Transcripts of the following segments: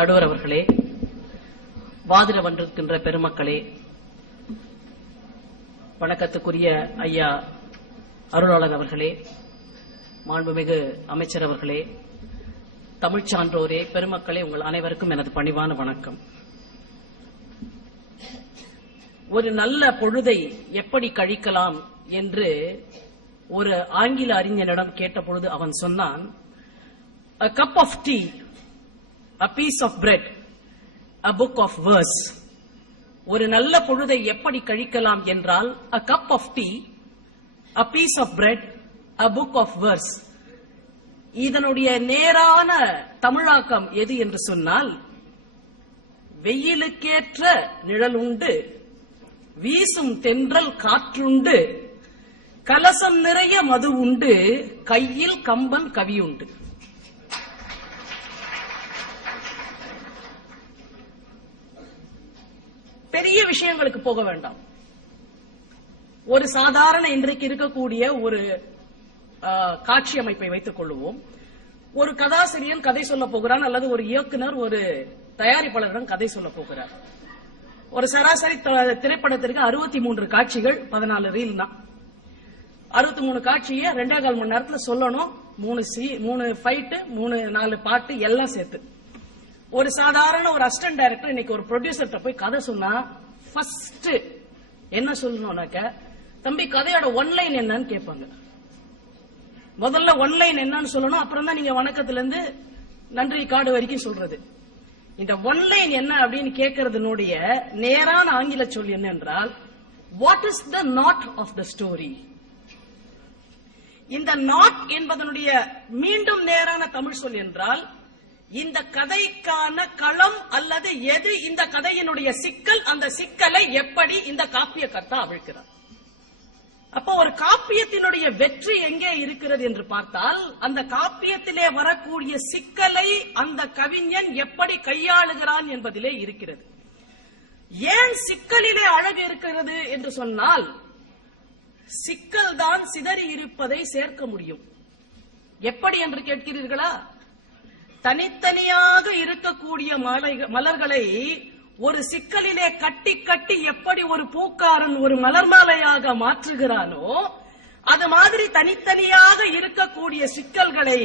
நடுவர் அவர்களே வாதிட வந்திருக்கின்ற பெருமக்களே வணக்கத்துக்குரிய ஐயா அருளாளர் அவர்களே மாண்புமிகு அமைச்சர் அவர்களே தமிழ் சான்றோரே பெருமக்களே உங்கள் அனைவருக்கும் எனது பணிவான வணக்கம். ஒரு நல்ல பொழுதை எப்படி கழிக்கலாம் என்று ஒரு ஆங்கில அறிஞனிடம் கேட்டபொழுது அவன் சொன்னான் a cup of tea a piece of bread a book of verse. ஒரு நல்ல பொழுதை எப்படி கழிக்கலாம் என்றால் a cup of tea a piece of bread a book of verse. இதனுடைய நேரான தமிழாக்கம் எது என்று சொன்னால் வெயிலுக்கேற்ற நிழல் உண்டு வீசும் தென்றல் காற்றுண்டு கலசம் நிறைய மது உண்டு கையில் கம்பன் கவி உண்டு. பெரிய விஷயங்களுக்கு போக வேண்டாம். ஒரு சாதாரண இன்றைக்கு இருக்கக்கூடிய ஒரு காட்சி அமைப்பை வைத்துக் கொள்வோம் ஒரு கதாசிரியன் கதை சொல்ல போகிறான் அல்லது ஒரு இயக்குனர் ஒரு தயாரிப்பாளரிடம் கதை சொல்ல போகிறார். ஒரு சராசரி த- திரைப்படத்திற்கு அறுபத்தி மூன்று காட்சிகள் பதினாலு ரீல் தான். அறுபத்தி மூணு காட்சியை ரெண்டே கால் மணி நேரத்துல சொல்லணும். மூணு சி மூணு ஃபைட்டு மூணு நாலு பாட்டு எல்லாம் சேர்த்து. ஒரு சாதாரண ஒரு அசிஸ்டன்ட் டைரக்டர் இன்னைக்கு ஒரு ப்ரொடியூசர்கிட்ட போய் கதை சொன்னா ஃபர்ஸ்ட் என்ன சொல்லணும்னாக்க தம்பி கதையோட ஒன்லைன் என்னன்னு கேட்பாங்க. முதல்ல ஒன்லைன் என்னன்னு சொல்லணும் அப்புறம் தான் நீங்க வணக்கத்துல இருந்து நன்றி காடு வரைக்கும் சொல்றது. இந்த ஒன்லைன் என்ன அப்படின்னு கேட்கறதுனுடைய நேரான ஆங்கில சொல் என்ன என்றால் what is the knot of the story இந்த நாட் என்பதனுடைய மீண்டும் நேரான தமிழ் சொல் என்றால் இந்த கதைக்கான களம் அல்லது எது இந்த கதையினுடைய சிக்கல் அந்த சிக்கலை எப்படி இந்த காப்பிய கர்த்தா அவிழ்க்கிறார்? அப்போ ஒரு காப்பியத்தினுடைய வெற்றி எங்கே இருக்கிறது என்று பார்த்தால் அந்த காப்பியத்திலே வரக்கூடிய சிக்கலை அந்த கவிஞன் எப்படி கையாளுகிறான் என்பதிலே இருக்கிறது. ஏன் சிக்கலிலே அழகு இருக்கிறது என்று சொன்னால் சிக்கல் தான் சிதறி இருப்பதை சேர்க்க முடியும். எப்படி என்று கேட்கிறீர்களா? தனித்தனியாக இருக்கக்கூடிய மலர்களை ஒரு சிக்கலிலே கட்டி கட்டி எப்படி ஒரு பூக்காரன் ஒரு மலர் மாலையாக மாற்றுகிறானோ அது மாதிரி தனித்தனியாக இருக்கக்கூடிய சிக்கல்களை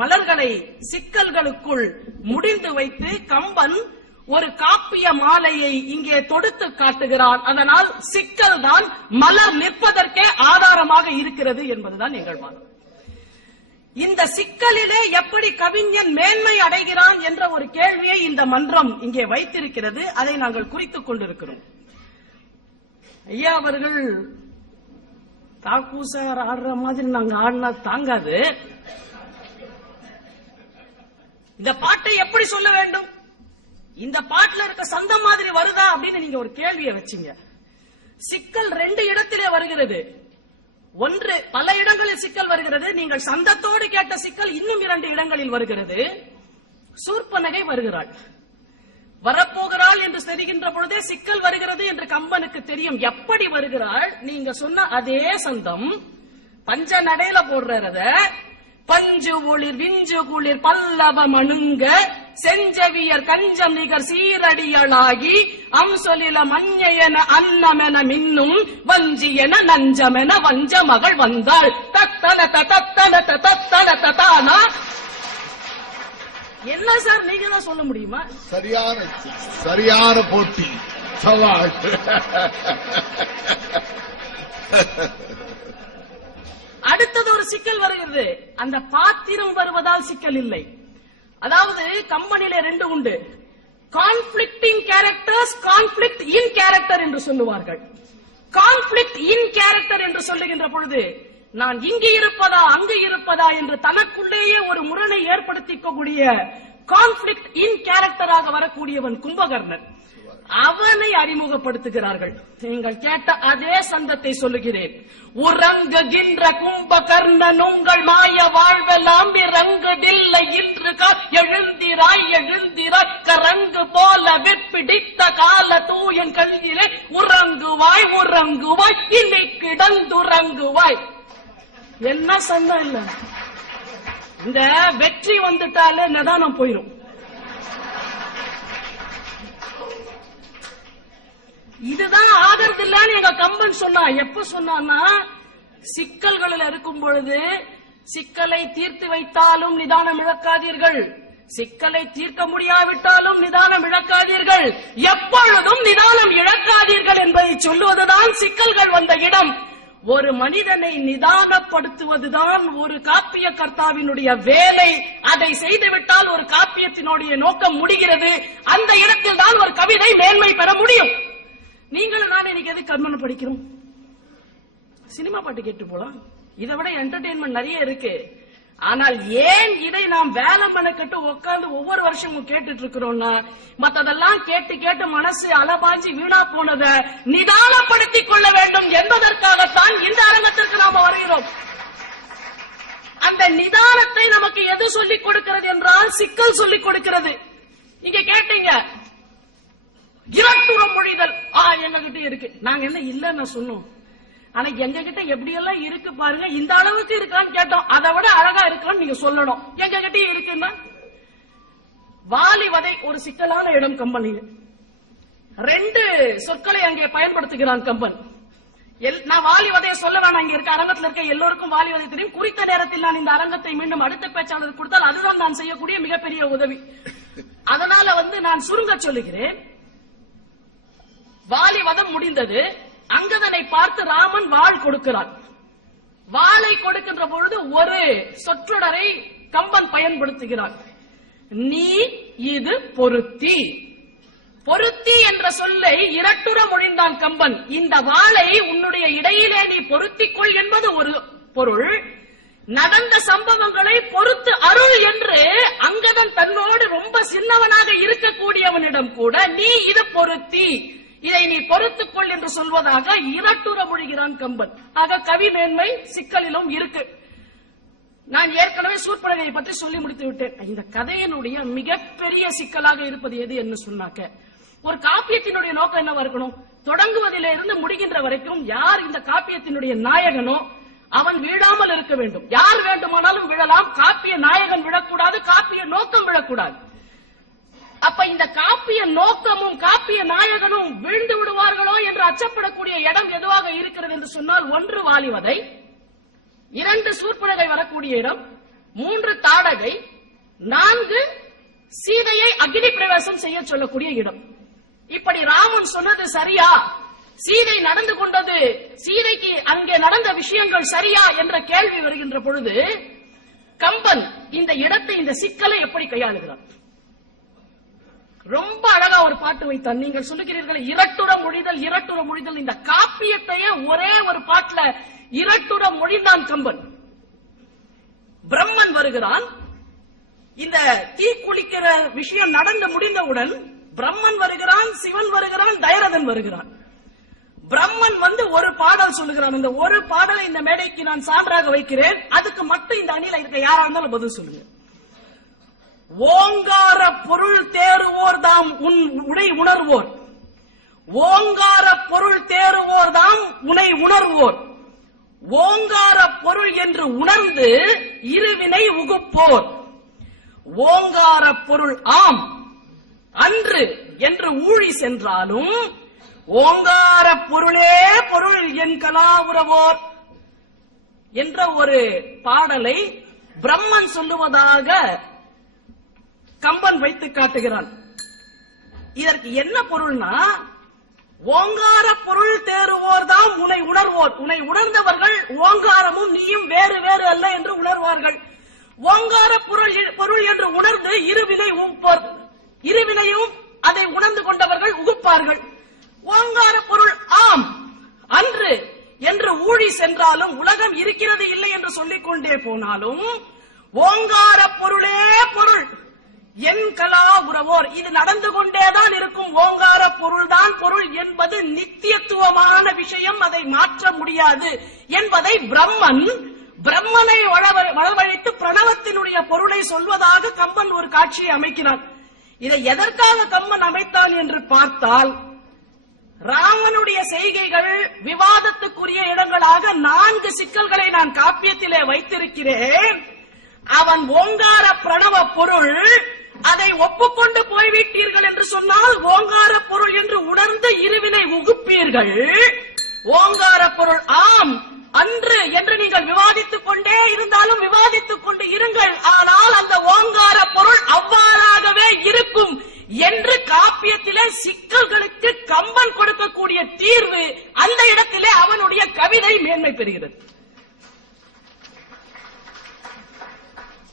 மலர்களை சிக்கல்களுக்குள் முடிந்து வைத்து கம்பன் ஒரு காப்பிய மாலையை இங்கே தொடுத்து காட்டுகிறான். அதனால் சிக்கல் தான் மலர் நிற்பதற்கே ஆதாரமாக இருக்கிறது என்பதுதான் நிகழ்வாகும். இந்த சிக்கலிலே எப்படி கவிஞன் மேன்மை அடைகிறான் என்ற ஒரு கேள்வியை இந்த மன்றம் இங்கே வைத்திருக்கிறது அதை நாங்கள் குறித்துக் கொண்டிருக்கிறோம். ஐயா அவர்கள் தாக்கூசார் ஆடுற மாதிரி நாங்க ஆடினா தாங்காது. இந்த பாட்டை எப்படி சொல்ல வேண்டும்? இந்த பாட்டுல இருக்க சந்தம் மாதிரி வருதா அப்படின்னு நீங்க ஒரு கேள்வியை வச்சீங்க. சிக்கல் ரெண்டு இடத்திலே வருகிறது. ஒன்று பல இடங்களில் சிக்கல் வருகிறது. நீங்கள் சந்தத்தோடு கேட்ட சிக்கல் இன்னும் இரண்டு இடங்களில் வருகிறது. சூர்ப்பனகை வருகிறாள். வரப்போகிறாள் என்று தெரிகின்ற பொழுதே சிக்கல் வருகிறது என்று கம்பனுக்கு தெரியும். எப்படி வருகிறாள்? நீங்க சொன்ன அதே சந்தம். பஞ்ச நடையில போடுறத பஞ்சு ஒளிர் விஞ்சு குளிர் பல்லவ மணுங்க செஞ்சவியர் கஞ்சம் நிகர் சீரடியளாகி அம்சொலில மஞ்சையென அன்னமென மின்னும் வஞ்சியென நஞ்சமென வஞ்ச மகள் வந்தாள். தத்தன தத்தன தத்தன தத்தானா என்ன சார் நீங்க தான் சொல்ல முடியுமா? சரியான சரியான போட்டி. சவால். அடுத்தது ஒரு சிக்கல் வருகிறது. அந்த பாத்திரம் வருவதால் சிக்கல் இல்லை. அதாவது கம்பெனில ரெண்டு உண்டு. Conflicting characters conflict in character என்று சொல்லுவார்கள். கான்ஃபிளிக்ட் இன் கேரக்டர் என்று சொல்லுகின்ற பொழுது நான் இங்கு இருப்பதா அங்கு இருப்பதா என்று தனக்குள்ளேயே ஒரு முரணை ஏற்படுத்திக்கக்கூடிய கான்ஃபிளிக்ட் இன் கேரக்டராக வரக்கூடியவன் கும்பகர்ணன். அவனை அறிமுகப்படுத்துகிறார்கள். நீங்கள் கேட்ட அதே சந்தத்தை சொல்லுகிறேன். உறங்குகின்ற கும்பகர்ணன் உங்கள் மாய வாழ்வெல்லாம் இறங்குதில்லை இன்று எழுந்திராய் எழுந்திராய் கரங்கு போல விற்பிடித்த கால தூயன் கல்வியிலே உறங்குவாய் உறங்குவாய் இனி கிடந்துறங்குவாய். என்ன சந்தம் இல்ல இந்த வெற்றி வந்துட்டாலே நிதானம் போயிரும். இதுதான் ஆதரத்து இல்லன்னு எங்க கம்பன் சொன்னா. எப்ப சொன்னான்னா சிக்கல்களில் இருக்கும் பொழுது சிக்கலை தீர்த்து வைத்தாலும் நிதானம் இழக்காதீர்கள். சிக்கலை தீர்க்க முடியாவிட்டாலும் நிதானம் இழக்காதீர்கள். எப்பொழுதும் நிதானம் இழக்காதீர்கள் என்பதை சொல்லுவதுதான் சிக்கல்கள் வந்த இடம். ஒரு மனிதனை நிதானப்படுத்துவதுதான் ஒரு காப்பிய கர்த்தாவினுடைய வேலை. அதை செய்துவிட்டால் ஒரு காப்பியத்தினுடைய நோக்கம் முடிகிறது. அந்த இடத்தில் தான் ஒரு கவிதை மேன்மை பெற முடியும். நீங்களும் நான் இன்னைக்கு எது கர்மனை படிக்கிறோம்? சினிமா பாட்டு கேட்டு போலாம். இதை விட என்டர்டைன்மெண்ட் நிறைய இருக்கு. ஆனால் ஏன் இதை நாம் வேலை மனக்கட்டு உட்கார்ந்து ஒவ்வொரு வருஷமும் கேட்டுட்டு இருக்கிறோம்னா மத்ததெல்லாம் கேட்டு கேட்டு மனசு அலபாஞ்சி வீணா போனத நிதானப்படுத்திக் கொள்ள வேண்டும் என்பதற்காகத்தான் இந்த அரங்கத்திற்கு நாம வருகிறோம். அந்த நிதானத்தை நமக்கு எது சொல்லிக் கொடுக்கிறது என்றால் சிக்கல் சொல்லிக் கொடுக்கிறது. இங்க கேட்டீங்க. இரட்டுற மொழிதல். ஆ எங்ககிட்ட இருக்கு. நாங்க என்ன இல்லன்னு சொன்னோம். ஆனா எங்க கிட்ட எப்படி எல்லாம் இருக்கு பாருங்க. இந்த அளவுக்கு இருக்கான்னு கேட்டோம். அதை விட அழகா இருக்கான்னு நீங்க சொல்லணும். எங்க கிட்ட இருக்குன்னா வாலி வதை ஒரு சிக்கலான இடம் கம்பெனியில் ரெண்டு சொற்களை அங்கே பயன்படுத்துகிறான் கம்பன் எல்- நான் வாலி வதையை சொல்ல வேணாம். இங்க இருக்க அரங்கத்தில் இருக்க எல்லோருக்கும் வாலி வதை தெரியும். குறித்த நேரத்தில் நான் இந்த அரங்கத்தை மீண்டும் அடுத்த பேச்சாளர் கொடுத்தால் அதுதான் நான் செய்யக்கூடிய மிகப்பெரிய உதவி. அதனால வந்து நான் சுருங்க சொல்லுகிறேன். வாலி வதம் முடிந்தது அங்கதனை பார்த்து ராமன் வாள் கொடுக்கிறான். வாளை கொடுக்கின்ற பொழுது ஒரு சொற்றொடரை கம்பன் பயன்படுத்துகிறான். நீ இது பொருத்தி. பொருத்தி என்ற சொல்லை இரட்டுற மொழிந்தான் கம்பன். இந்த வாளை உன்னுடைய இடையிலே நீ பொருத்திக்கொள் என்பது ஒரு பொருள். நடந்த சம்பவங்களை பொறுத்து அருள் என்று அங்கதன் தன்னோடு ரொம்ப சின்னவனாக இருக்கக்கூடியவனிடம் கூட நீ இது பொருத்தி. இதை நீ பொறுத்துக் கொள் என்று சொல்வதாக இரட்டுற மொழிகிறான் கம்பன். ஆக கவி மேன்மை சிக்கலிலும் இருக்கு. நான் ஏற்கனவே சூர்பலகையை பற்றி சொல்லி முடித்து விட்டேன். இந்த கதையினுடைய மிகப்பெரிய சிக்கலாக இருப்பது எது என்று சொன்னாக்க ஒரு காப்பியத்தினுடைய நோக்கம் என்னவா இருக்கணும்? தொடங்குவதிலிருந்து இருந்து முடிகின்ற வரைக்கும் யார் இந்த காப்பியத்தினுடைய நாயகனோ அவன் வீழாமல் இருக்க வேண்டும். யார் வேண்டுமானாலும் விழலாம். காப்பிய நாயகன் விழக்கூடாது காப்பிய நோக்கம் விழக்கூடாது. அப்ப இந்த காப்பிய நோக்கமும் காப்பிய நாயகனும் வீழ்ந்து விடுவார்களோ என்று அச்சப்படக்கூடிய இடம் எதுவாக இருக்கிறது என்று சொன்னால் ஒன்று வாலிவதை இரண்டு சூர்பனகை வரக்கூடிய இடம் மூன்று தாடகை நான்கு சீதையை அக்னி பிரவேசம் செய்ய சொல்லக்கூடிய இடம். இப்படி ராமன் சொன்னது சரியா? சீதை நடந்து கொண்டது சீதைக்கு அங்கே நடந்த விஷயங்கள் சரியா என்ற கேள்வி வருகின்ற பொழுது கம்பன் இந்த இடத்தை இந்த சிக்கலை எப்படி கையாளுகிறார் ரொம்ப அழகா ஒரு பாட்டு வைத்தான் நீங்கள் சொல்லுகிறீர்கள் இரட்டுற மொழிதல் இரட்டுற மொழிதல். இந்த காப்பியத்தையே ஒரே ஒரு பாட்டுல இரட்டுற மொழிந்தான் கம்பன். பிரம்மன் வருகிறான். இந்த தீ குளிக்கிற விஷயம் நடந்து முடிந்தவுடன் பிரம்மன் வருகிறான் சிவன் வருகிறான் தைரதன் வருகிறான். பிரம்மன் வந்து ஒரு பாடல் சொல்லுகிறான். இந்த ஒரு பாடலை இந்த மேடைக்கு நான் சான்றாக வைக்கிறேன். அதுக்கு மட்டும் இந்த அணியில இருக்க யாரா இருந்தாலும் பதில் சொல்லுங்க. ஓங்கார பொருள் தேறுவோர் தாம் உன் உடை உணர்வோர். ஓங்கார பொருள் தேறுவோர் தாம் உனை உணர்வோர். ஓங்கார பொருள் என்று உணர்ந்து இருவினை உகுப்போர். ஓங்கார பொருள் ஆம் அன்று என்று ஊழி சென்றாலும் ஓங்கார பொருளே பொருள் என் கலாவுறவோர் என்ற ஒரு பாடலை பிரம்மன் சொல்லுவதாக கம்பன் வைத்து காட்டுகிறான். இதற்கு என்ன பொருள்னா ஓங்கார பொருள் தேறுவோர் தான் உன்னை உணர்வோர். உன்னை உணர்ந்தவர்கள் ஓங்காரமும் நீயும் வேறு வேறு அல்ல என்று உணர்வார்கள். ஓங்கார பொருள் பொருள் என்று உணர்ந்து இருவினை உகுப்போர் இருவினையும் அதை உணர்ந்து கொண்டவர்கள் உகுப்பார்கள். ஓங்கார பொருள் ஆம் அன்று என்று ஊழி சென்றாலும் உலகம் இருக்கிறது இல்லை என்று சொல்லிக் கொண்டே போனாலும் ஓங்கார பொருளே பொருள். என் கலா உறவோர் இது நடந்து கொண்டேதான் இருக்கும் ஓங்கார பொருள்தான் பொருள் என்பது நித்தியத்துவமான விஷயம் அதை மாற்ற முடியாது என்பதை பிரம்மன் பிரம்மனை வளவ- வளவழித்து பிரணவத்தினுடைய பொருளை சொல்வதாக கம்பன் ஒரு காட்சியை அமைக்கிறான். இதை எதற்காக கம்பன் அமைத்தான் என்று பார்த்தால் ராமனுடைய செய்கைகள் விவாதத்துக்குரிய இடங்களாக நான்கு சிக்கல்களை நான் காப்பியத்திலே வைத்திருக்கிறேன். அவன் ஓங்கார பிரணவ பொருள் அதை ஒப்புக்கொண்டு போய்விட்டீர்கள் என்று சொன்னால் ஓங்கார பொருள் என்று உணர்ந்து இருவினை உகுப்பீர்கள். ஓங்கார பொருள் ஆம் அன்று என்று நீங்கள் விவாதித்துக் கொண்டே இருந்தாலும் விவாதித்துக் கொண்டு இருங்கள். ஆனால் அந்த ஓங்கார பொருள் அவ்வாறாகவே இருக்கும் என்று காப்பியத்திலே சிக்கல்களுக்கு கம்பன் கொடுக்கக்கூடிய தீர்வு அந்த இடத்திலே அவனுடைய கவிதை மேன்மை பெறுகிறது.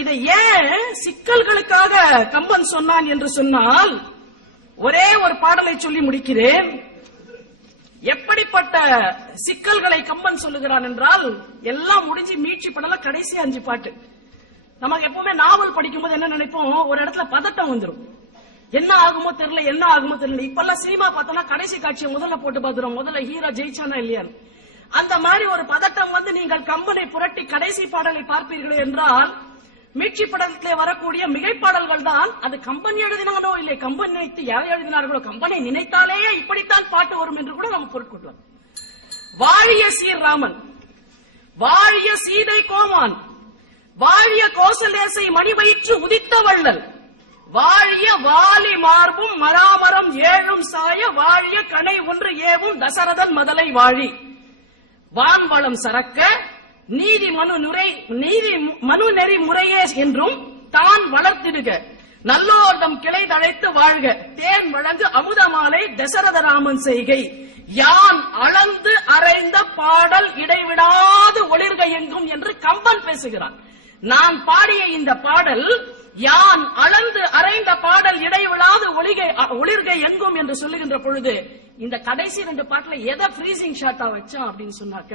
இதை ஏன் சிக்கல்களுக்காக கம்பன் சொன்னான் என்று சொன்னால் ஒரே ஒரு பாடலை சொல்லி முடிக்கிறேன். எப்படிப்பட்ட சிக்கல்களை கம்பன் சொல்லுகிறான் என்றால் எல்லாம் முடிஞ்சு மீட்சி படல கடைசி அஞ்சு பாட்டு. நமக்கு எப்பவுமே நாவல் படிக்கும்போது என்ன நினைப்போம்? ஒரு இடத்துல பதட்டம் வந்துடும் என்ன ஆகுமோ தெரியல என்ன ஆகுமோ தெரியல. இப்பெல்லாம் சினிமா பார்த்தோம்னா கடைசி காட்சியை முதல்ல போட்டு பார்த்துரும் முதல்ல ஹீரோ ஜெயிச்சானா இல்லையா அந்த மாதிரி ஒரு பதட்டம் வந்து நீங்கள் கம்பனை புரட்டி கடைசி பாடலை பார்ப்பீர்களே என்றால் மீட்சி படத்திலே வரக்கூடிய மிகைப்பாடல்கள் தான் அது கம்பெனி எழுதினானோ இல்லை கம்பன் நினைத்து யாரை எழுதினார்களோ கம்பனை நினைத்தாலேயே இப்படித்தான் பாட்டு வரும் என்று கூட நம்ம பொருட்கொள்ளலாம் வாழிய சீர்ராமன் வாழிய சீதை கோமான் வாழிய கோசலேசை மணிவயிற்று உதித்த வள்ளல் வாழிய வாலி மார்பும் மராமரம் ஏழும் சாய வாழிய கணை ஒன்று ஏவும் தசரதன் மதலை வாழி. வான்வளம் சரக்க நீதி மனு நுரை நீதி மனு நெறி முறையே என்றும் தான் வளர்த்திடுக. நல்லோர்தம் கிளை தழைத்து வாழ்க. தேன் வழங்கு அமுதமாலை தசரதராமன் செய்கை. யான் அளந்து அறைந்த பாடல் இடைவிடாது ஒளிர்க எங்கும் என்று கம்பன் பேசுகிறான். நான் பாடிய இந்த பாடல் யான் அளந்து அறைந்த பாடல் இடைவிடாது ஒளிகை ஒளிர்க எங்கும் என்று சொல்லுகின்ற பொழுது இந்த கடைசி ரெண்டு பாட்டுல எதை ஃப்ரீசிங் ஷாட்டா வச்சான் அப்படின்னு சொன்னாக்க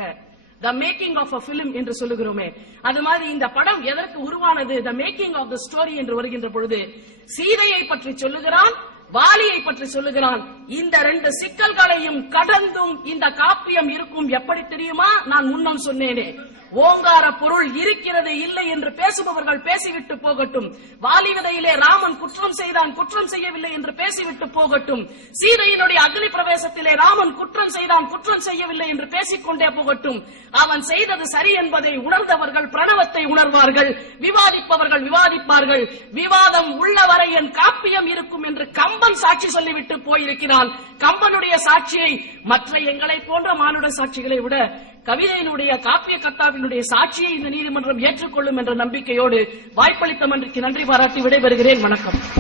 the making of a film என்று சொல்லுகிறோமே. அது மாதிரி இந்த படம் எதற்கு உருவானது? The making of the story என்று வருகின்ற பொழுது சீதையை பற்றி சொல்லுகிறான் வாலியை பற்றி சொல்லுகிறான். இந்த ரெண்டு சிக்கல்களையும் கடந்தும் இந்த காப்பியம் இருக்கும் எப்படி தெரியுமா? நான் முன்னம் சொன்னேனே. ஓங்கார பொருள் இருக்கிறது இல்லை என்று பேசுபவர்கள் பேசிவிட்டு போகட்டும். வாலிகதையிலே ராமன் குற்றம் செய்தான் குற்றம் செய்யவில்லை என்று பேசிவிட்டு போகட்டும். சீதையினுடைய அக்னி பிரவேசத்திலே ராமன் குற்றம் செய்தான் குற்றம் செய்யவில்லை என்று பேசிக்கொண்டே போகட்டும். அவன் செய்தது சரி என்பதை உணர்ந்தவர்கள் பிரணவத்தை உணர்வார்கள். விவாதிப்பவர்கள் விவாதிப்பார்கள். விவாதம் உள்ளவரை என் காப்பியம் இருக்கும் என்று கம் கம்பன் சாட்சி சொல்லிவிட்டு போயிருக்கிறான். கம்பனுடைய சாட்சியை மற்ற எங்களை போன்ற மானுட சாட்சிகளை விட கவிதையினுடைய காப்பிய கத்தாவினுடைய சாட்சியை இந்த நீதிமன்றம் ஏற்றுக்கொள்ளும் என்ற நம்பிக்கையோடு வாய்ப்பளித்த மன்றிக்கு நன்றி பாராட்டி விடைபெறுகிறேன். வணக்கம்.